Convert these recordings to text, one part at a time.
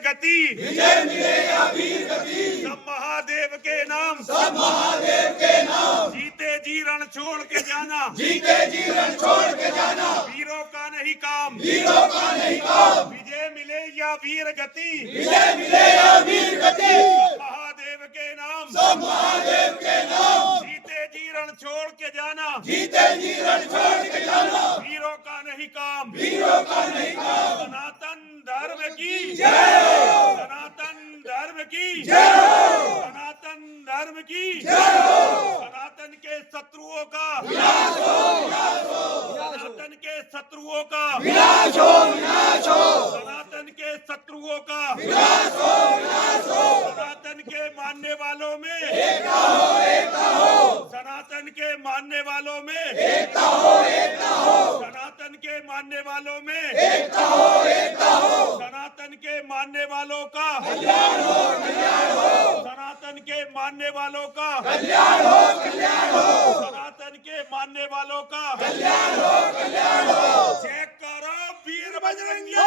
गति, विजय मिले या वीर गति, सब महादेव के नाम, सब महादेव के नाम, जीते जी रण छोड़ के जाना, जीते जी रण छोड़ के जाना, वीरों का नहीं काम, वीरों का नहीं काम, विजय मिले या वीर गति, विजय मिले या वीर गति, महादेव के नाम, सब महादेव के नाम, जीते जी रण छोड़ के जाना, जीते जी रण छोड़ के जाना, वीरों का नहीं काम, वीरों का नहीं काम, सनातन धर्म की जय हो, सनातन धर्म की जय हो, सनातन धर्म की जय हो, सनातन के शत्रुओं का विनाश हो, विनाश हो, सनातन के शत्रुओं का विनाश हो, विनाश हो, सनातन के शत्रुओं का विनाश हो, विनाश हो, सनातन के मानने वालों में एकता हो, एकता हो, सनातन के मानने वालों में एकता हो, एकता हो, सनातन के मानने वालों में एकता हो, एकता हो, सनातन के मानने वालों का कल्याण हो, कल्याण हो, सनातन के मानने वालों का कल्याण हो, कल्याण हो, सनातन के मानने वालों का कल्याण हो, कल्याण हो, जय करो वीर बजरंगी, जय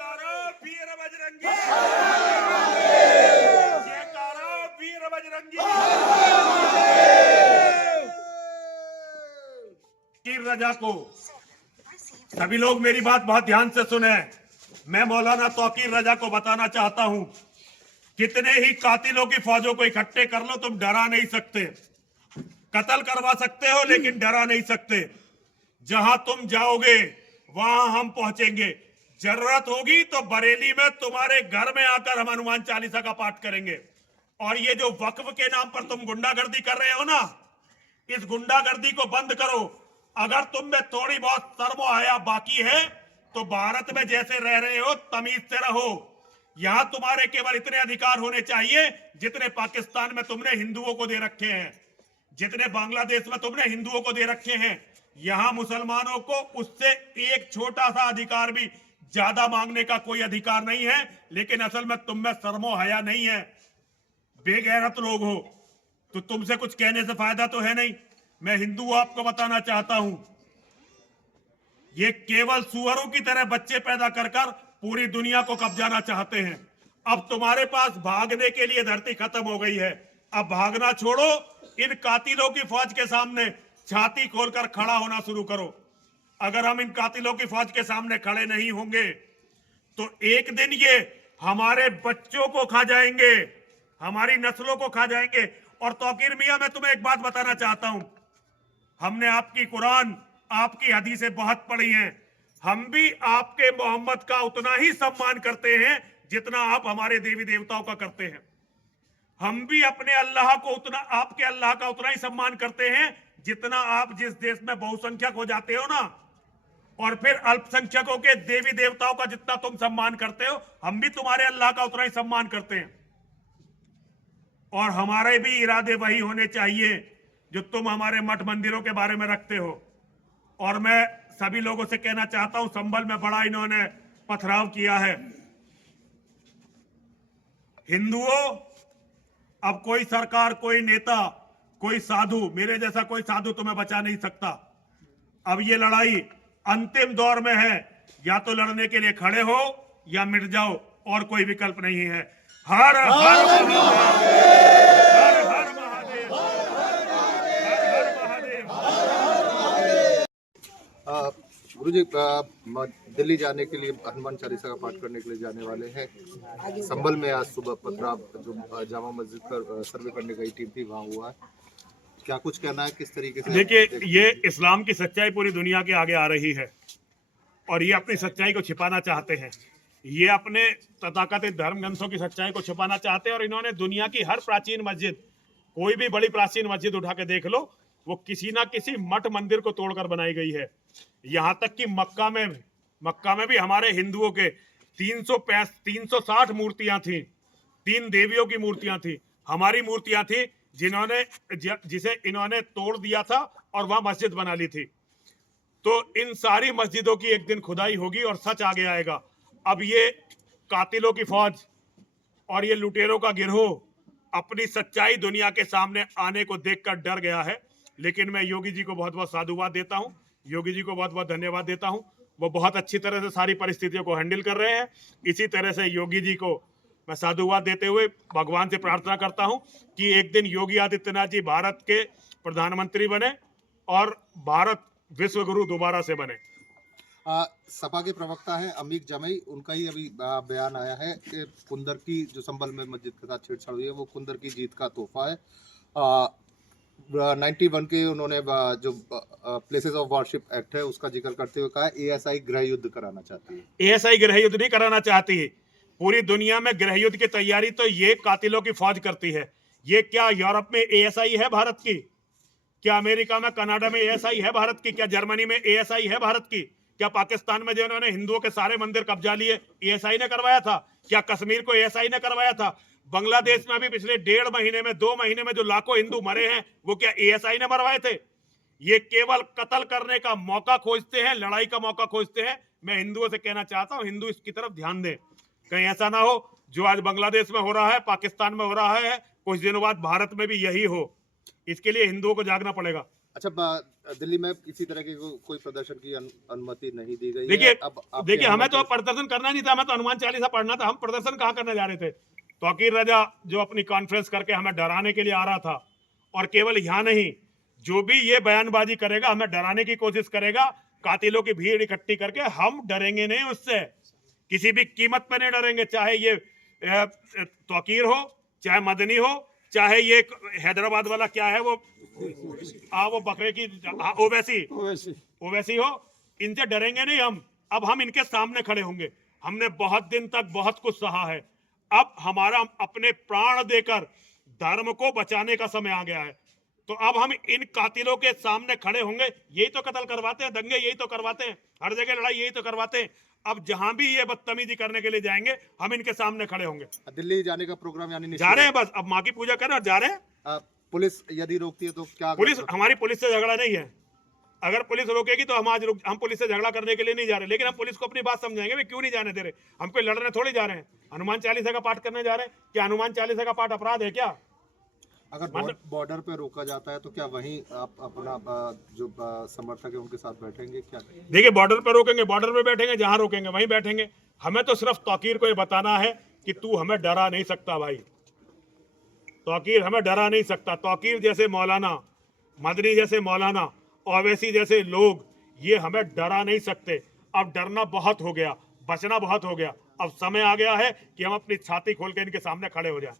करो वीर बजरंगी, जय करो वीर बजरंगी। तौकीर रजा को सभी लोग मेरी बात बहुत ध्यान से सुने। मैं मौलाना तौकीर रजा को बताना चाहता हूं, कितने ही कातिलों की फौजों को इकट्ठे कर लो, तुम डरा नहीं सकते। कत्ल करवा सकते हो लेकिन डरा नहीं सकते। जहां तुम जाओगे वहां हम पहुंचेंगे। जरूरत होगी तो बरेली में तुम्हारे घर में आकर हम हनुमान चालीसा का पाठ करेंगे। और ये जो वक्फ के नाम पर तुम गुंडागर्दी कर रहे हो ना, इस गुंडागर्दी को बंद करो। अगर तुम में थोड़ी बहुत शर्म हया बाकी है तो भारत में जैसे रह रहे हो तमीज से रहो। यहां तुम्हारे केवल इतने अधिकार होने चाहिए जितने पाकिस्तान में तुमने हिंदुओं को दे रखे हैं, जितने बांग्लादेश में तुमने हिंदुओं को दे रखे हैं। यहां मुसलमानों को उससे एक छोटा सा अधिकार भी ज्यादा मांगने का कोई अधिकार नहीं है। लेकिन असल में तुम में शर्मो हया नहीं है, बेगैरत लोग हो, तो तुमसे कुछ कहने से फायदा तो है नहीं। मैं हिंदू आपको बताना चाहता हूं, ये केवल सुअरों की तरह बच्चे पैदा कर कर पूरी दुनिया को कब्जाना चाहते हैं। अब तुम्हारे पास भागने के लिए धरती खत्म हो गई है। अब भागना छोड़ो, इन कातिलों की फौज के सामने छाती खोलकर खड़ा होना शुरू करो। अगर हम इन कातिलों की फौज के सामने खड़े नहीं होंगे तो एक दिन ये हमारे बच्चों को खा जाएंगे, हमारी नस्लों को खा जाएंगे। और तौकीर मियां, मैं तुम्हें एक बात बताना चाहता हूं, हमने आपकी कुरान, आपकी हदीसें बहुत पढ़ी हैं। हम भी आपके मोहम्मद का उतना ही सम्मान करते हैं जितना आप हमारे देवी देवताओं का करते हैं। हम भी अपने अल्लाह को उतना, आपके अल्लाह का उतना ही सम्मान करते हैं जितना आप जिस देश में बहुसंख्यक हो जाते हो ना, और फिर अल्पसंख्यकों के देवी देवताओं का जितना तुम सम्मान करते हो, हम भी तुम्हारे अल्लाह का उतना ही सम्मान करते हैं। और हमारे भी इरादे वही होने चाहिए जो तुम हमारे मठ मंदिरों के बारे में रखते हो। और मैं सभी लोगों से कहना चाहता हूं, संभल में बड़ा इन्होंने पथराव किया है। हिंदुओं, अब कोई सरकार, कोई नेता, कोई साधु, मेरे जैसा कोई साधु तुम्हें बचा नहीं सकता। अब ये लड़ाई अंतिम दौर में है, या तो लड़ने के लिए खड़े हो या मिट जाओ, और कोई विकल्प नहीं है। हर हर महादेव, हर हर महादेव, हर हर महादेव। गुरुजी, दिल्ली जाने के लिए हनुमान चालीसा का पाठ करने के लिए जाने वाले हैं। संभल में आज सुबह पथराव जो जामा मस्जिद पर सर्वे करने गई टीम थी, वहाँ हुआ है। क्या कुछ कहना है, किस तरीके से? देखिए, ये इस्लाम की सच्चाई पूरी दुनिया के आगे आ रही है और ये अपनी सच्चाई को छिपाना चाहते हैं। ये अपने तथाकथित धर्म ग्रंथों की सच्चाई को छिपाना चाहते हैं। और इन्होंने दुनिया की हर प्राचीन मस्जिद, कोई भी बड़ी प्राचीन मस्जिद उठा के देख लो, वो किसी ना किसी मठ मंदिर को तोड़कर बनाई गई है। यहाँ तक कि मक्का में भी हमारे हिंदुओं के 360 मूर्तियां थी, 3 देवियों की मूर्तियां थी, हमारी मूर्तियां थी, जिसे इन्होंने तोड़ दिया था और वहां मस्जिद बना ली थी। तो इन सारी मस्जिदों की एक दिन खुदाई होगी और सच आगे आएगा। अब ये कातिलों की फौज और ये लुटेरों का गिरोह अपनी सच्चाई दुनिया के सामने आने को देखकर डर गया है। लेकिन मैं योगी जी को बहुत बहुत साधुवाद देता हूं, योगी जी को बहुत बहुत धन्यवाद देता हूं। वो बहुत अच्छी तरह से सारी परिस्थितियों को हैंडल कर रहे हैं। इसी तरह से योगी जी को मैं साधुवाद देते हुए भगवान से प्रार्थना करता हूं कि एक दिन योगी आदित्यनाथ जी भारत के प्रधानमंत्री बने और भारत विश्व गुरु दोबारा से बने। सपा के प्रवक्ता हैं अमीक जमई, उनका ही अभी बयान आया है कि कुंदर की जो संभल में मस्जिद के साथ छेड़छाड़ हुई है वो कुंदर की जीत का तोहफा है। 91 के उन्होंने जो प्लेसेस ऑफ वर्शिप एक्ट है उसका जिक्र करते हुए कहा एएसआई गृह युद्ध कराना चाहती है। एएसआई गृह युद्ध नहीं कराना चाहती है। पूरी दुनिया में गृह युद्ध की तैयारी तो ये कातिलों की फौज करती है। ये क्या यूरोप में एएसआई है भारत की? क्या अमेरिका में कनाडा में एएसआई है भारत की? क्या जर्मनी में एएसआई है भारत की? क्या पाकिस्तान में जिन्होंने हिंदुओं के सारे मंदिर कब्जा लिए एएसआई ने करवाया था? क्या कश्मीर को एएसआई ने करवाया था? बांग्लादेश में भी पिछले 1.5 महीने में 2 महीने में जो लाखों हिंदू मरे हैं वो क्या एएसआई ने मरवाए थे? ये केवल कत्ल करने का मौका खोजते हैं, लड़ाई का मौका खोजते हैं। मैं हिंदुओं से कहना चाहता हूं हिंदू इसकी तरफ ध्यान दें। कहीं ऐसा ना हो जो आज बांग्लादेश में हो रहा है, पाकिस्तान में हो रहा है, कुछ दिनों बाद भारत में भी यही हो। इसके लिए हिंदुओं को जागना पड़ेगा। अच्छा, दिल्ली में इसी तरह की कोई प्रदर्शन की अनुमति नहीं दी गई। देखिए हमें तो प्रदर्शन करना नहीं था, हमें तो हनुमान चालीसा पढ़ना था। हम प्रदर्शन कहाँ करने जा रहे थे? तौकीर रजा जो अपनी कॉन्फ्रेंस करके हमें डराने के लिए आ रहा था, और केवल यहाँ नहीं, जो भी ये बयानबाजी करेगा हमें डराने की कोशिश करेगा, कातिलों की भीड़ इकट्ठी करके, हम डरेंगे नहीं उससे, किसी भी कीमत पर नहीं डरेंगे। चाहे ये तौकीर हो, चाहे मदनी हो, चाहे ये हैदराबाद वाला क्या है वो बकरे की ओवैसी हो, इनसे डरेंगे नहीं हम। अब हम इनके सामने खड़े होंगे। हमने बहुत दिन तक बहुत कुछ सहा है। अब हमारा अपने प्राण देकर धर्म को बचाने का समय आ गया है। तो अब हम इन कातिलों के सामने खड़े होंगे। यही तो कत्ल करवाते हैं, दंगे यही तो करवाते हैं, हर जगह लड़ाई यही तो करवाते हैं। अब जहां भी ये बदतमीजी करने के लिए जाएंगे हम इनके सामने खड़े होंगे। दिल्ली जाने का प्रोग्राम यानी जा रहे हैं, बस अब माँ की पूजा करें और जा रहे हैं। पुलिस यदि रोकती है तो क्या? पुलिस, हमारी पुलिस से झगड़ा नहीं है। अगर पुलिस रोकेगी तो हम पुलिस से झगड़ा करने के लिए नहीं जा रहे, लेकिन हम पुलिस को अपनी बात समझाएंगे वे क्यों नहीं जाने दे रहे। हम कोई लड़ने थोड़ी जा रहे हैं। हनुमान चालीसा का पाठ करने जा रहे हैं। क्या हनुमान चालीसा का पाठ अपराध है क्या? अगर बॉर्डर पे रोका जाता है तो क्या वहीं आप अपना जो समर्थक है उनके साथ बैठेंगे क्या? देखिए, बॉर्डर पे रोकेंगे, बॉर्डर पे बैठेंगे, जहां रोकेंगे वहीं बैठेंगे। हमें तो सिर्फ तौकीर को ये बताना है कि तू हमें डरा नहीं सकता भाई। तौकीर हमें डरा नहीं सकता। तौकीर जैसे मौलाना, मदनी जैसे मौलाना, ओवैसी जैसे लोग ये हमें डरा नहीं सकते। अब डरना बहुत हो गया, बचना बहुत हो गया। अब समय आ गया है कि हम अपनी छाती खोल के इनके सामने खड़े हो जाएं।